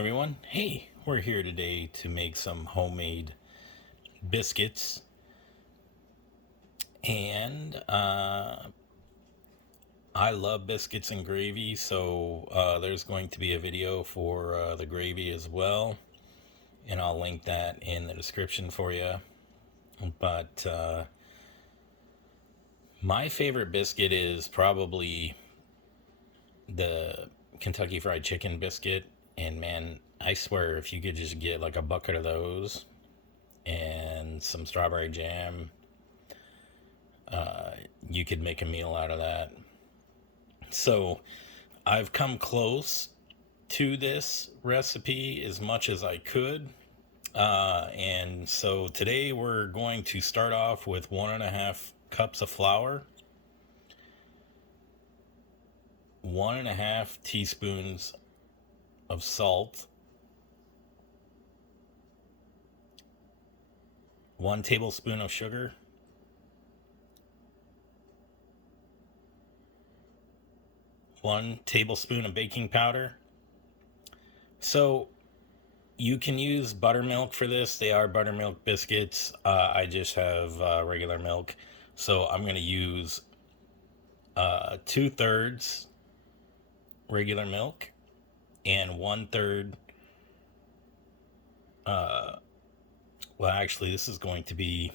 everyone. Hey, we're here today to make some homemade biscuits. And I love biscuits and gravy, so there's going to be a video for the gravy as well. And I'll link that in the description for you. But my favorite biscuit is probably the Kentucky Fried Chicken biscuit. And man, I swear if you could just get like a bucket of those and some strawberry jam, you could make a meal out of that. So I've come close to this recipe as much as I could. And so today we're going to start off with 1.5 cups of flour, 1.5 teaspoons of salt, 1 tablespoon of sugar, 1 tablespoon of baking powder. So you can use buttermilk for this. They are buttermilk biscuits. I just have regular milk. So I'm going to use 2/3 regular milk and 1/3. Well, actually, this is going to be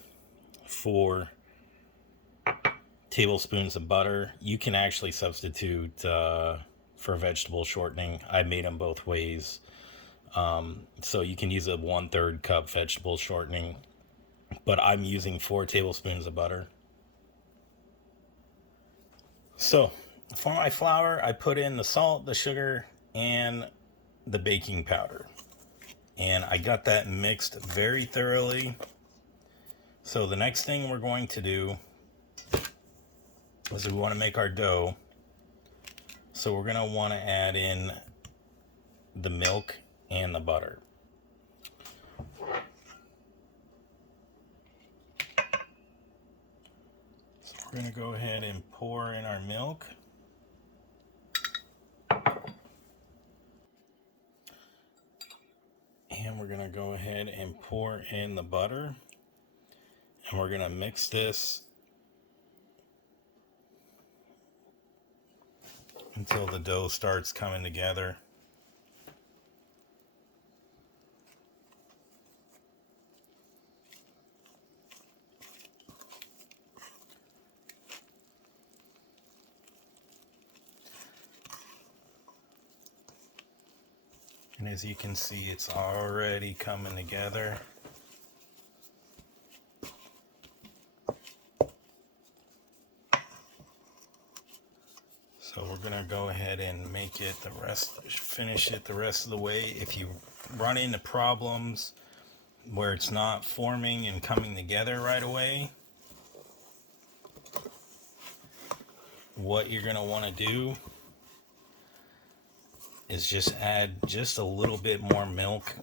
4 tablespoons of butter. You can actually substitute for vegetable shortening. I made them both ways. So you can use a 1/3 cup vegetable shortening, but I'm using 4 tablespoons of butter. So for my flour, I put in the salt, the sugar, and the baking powder. And I got that mixed very thoroughly. So the next thing we're going to do is we want to make our dough. So we're going to want to add in the milk and the butter. So we're going to go ahead and pour in our milk. And we're going to go ahead and pour in the butter. And we're going to mix this until the dough starts coming together. And as you can see, it's already coming together. So we're gonna go ahead and make it finish it the rest of the way. If you run into problems where it's not forming and coming together right away, what you're gonna wanna do is just add just a little bit more milk.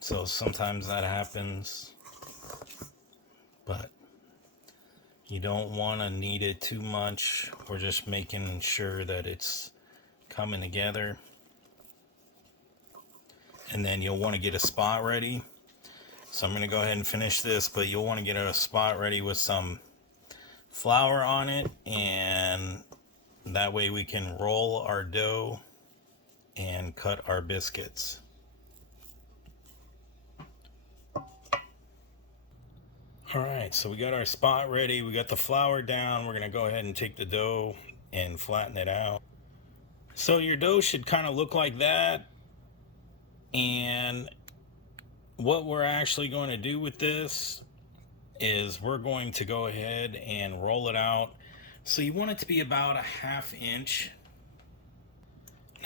So sometimes that happens, but you don't want to knead it too much. We're just making sure that it's coming together. And then you'll want to get a spot ready. So I'm going to go ahead and finish this, but you'll want to get a spot ready with some flour on it, and that way we can roll our dough and cut our biscuits. Alright, so we got our spot ready, we got the flour down. We're going to go ahead and take the dough and flatten it out. So your dough should kind of look like that. And what we're actually going to do with this is we're going to go ahead and roll it out. So you want it to be about a 1/2 inch.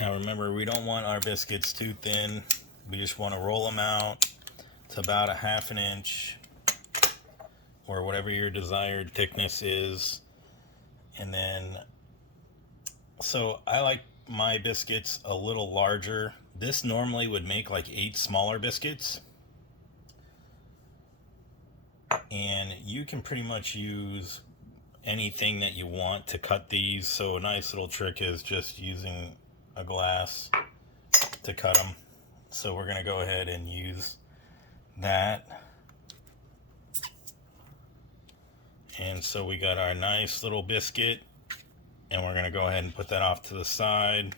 Now remember, we don't want our biscuits too thin. We just want to roll them out to about a 1/2 inch, or whatever your desired thickness is. And then, so I like my biscuits a little larger. This normally would make like 8 smaller biscuits. And you can pretty much use anything that you want to cut these. So a nice little trick is just using a glass to cut them. So we're going to go ahead and use that. And so we got our nice little biscuit, and we're going to go ahead and put that off to the side,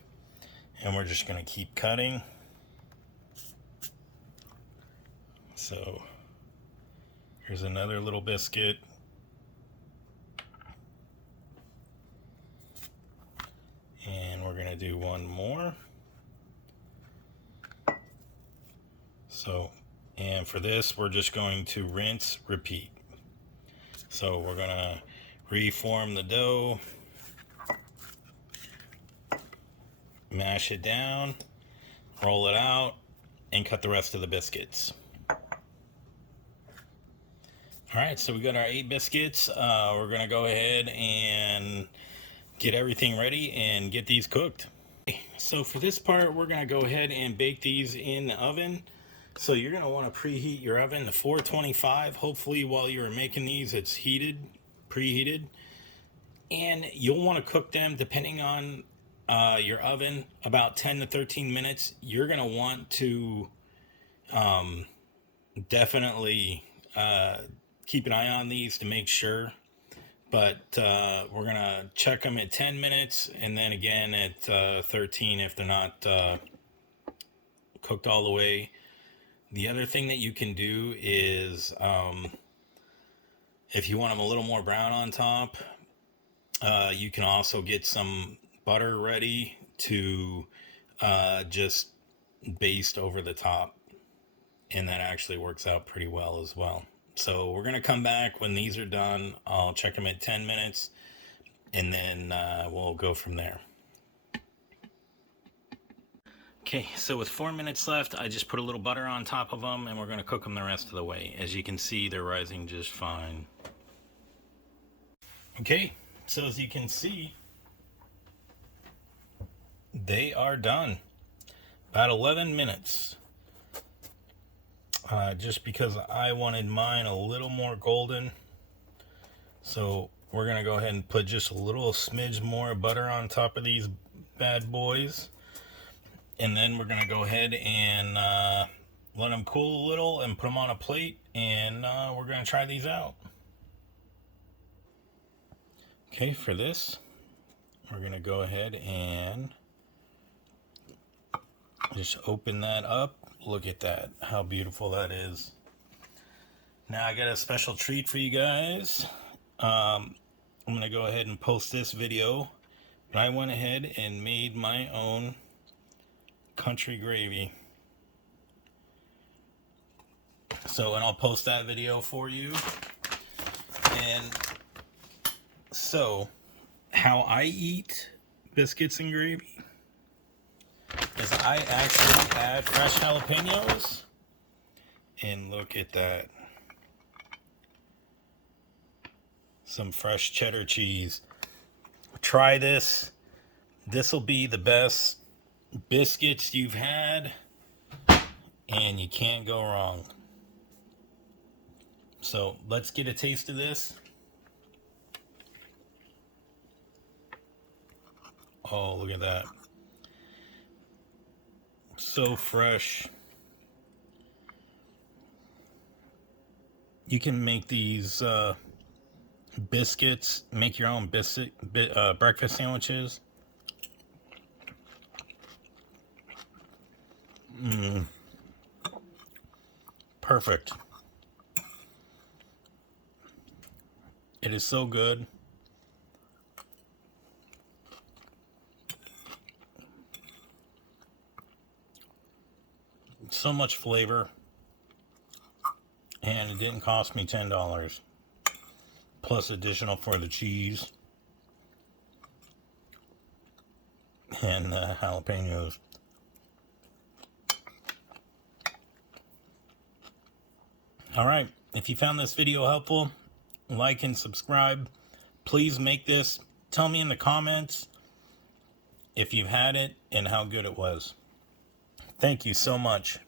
and we're just going to keep cutting. So here's another little biscuit. And we're going to do one more. So, and for this, we're just going to rinse, repeat. So we're going to reform the dough, mash it down, roll it out, and cut the rest of the biscuits. All right, so we got our 8 biscuits. We're going to go ahead and get everything ready and get these cooked. So for this part, we're going to go ahead and bake these in the oven. So you're going to want to preheat your oven to 425. Hopefully while you're making these, it's preheated. And you'll want to cook them, depending on your oven, about 10 to 13 minutes. You're going to want to definitely keep an eye on these to make sure. But we're going to check them at 10 minutes and then again at 13 if they're not cooked all the way. The other thing that you can do is if you want them a little more brown on top, you can also get some butter ready to just baste over the top. And that actually works out pretty well as well. So we're going to come back when these are done. I'll check them at 10 minutes and then we'll go from there. Okay, so with 4 minutes left, I just put a little butter on top of them and we're going to cook them the rest of the way. As you can see, they're rising just fine. Okay, so as you can see, they are done. About 11 minutes. Just because I wanted mine a little more golden. So we're going to go ahead and put just a little smidge more butter on top of these bad boys. And then we're going to go ahead and let them cool a little and put them on a plate. And we're going to try these out. Okay, for this, we're going to go ahead and just open that up. Look at that, how beautiful that is. Now I got a special treat for you guys. I'm going to go ahead and post this video. But I went ahead and made my own country gravy. So, and I'll post that video for you. And so, how I eat biscuits and gravy is I actually add fresh jalapenos. And look at that. Some fresh cheddar cheese. Try this. This will be the best biscuits you've had. And you can't go wrong. So let's get a taste of this. Oh, look at that. So fresh. You can make these biscuits, make your own breakfast sandwiches. Perfect. It is so good. So much flavor. And it didn't cost me $10. Plus additional for the cheese. And the jalapenos. Alright, if you found this video helpful, like and subscribe. Please make this. Tell me in the comments if you've had it and how good it was. Thank you so much.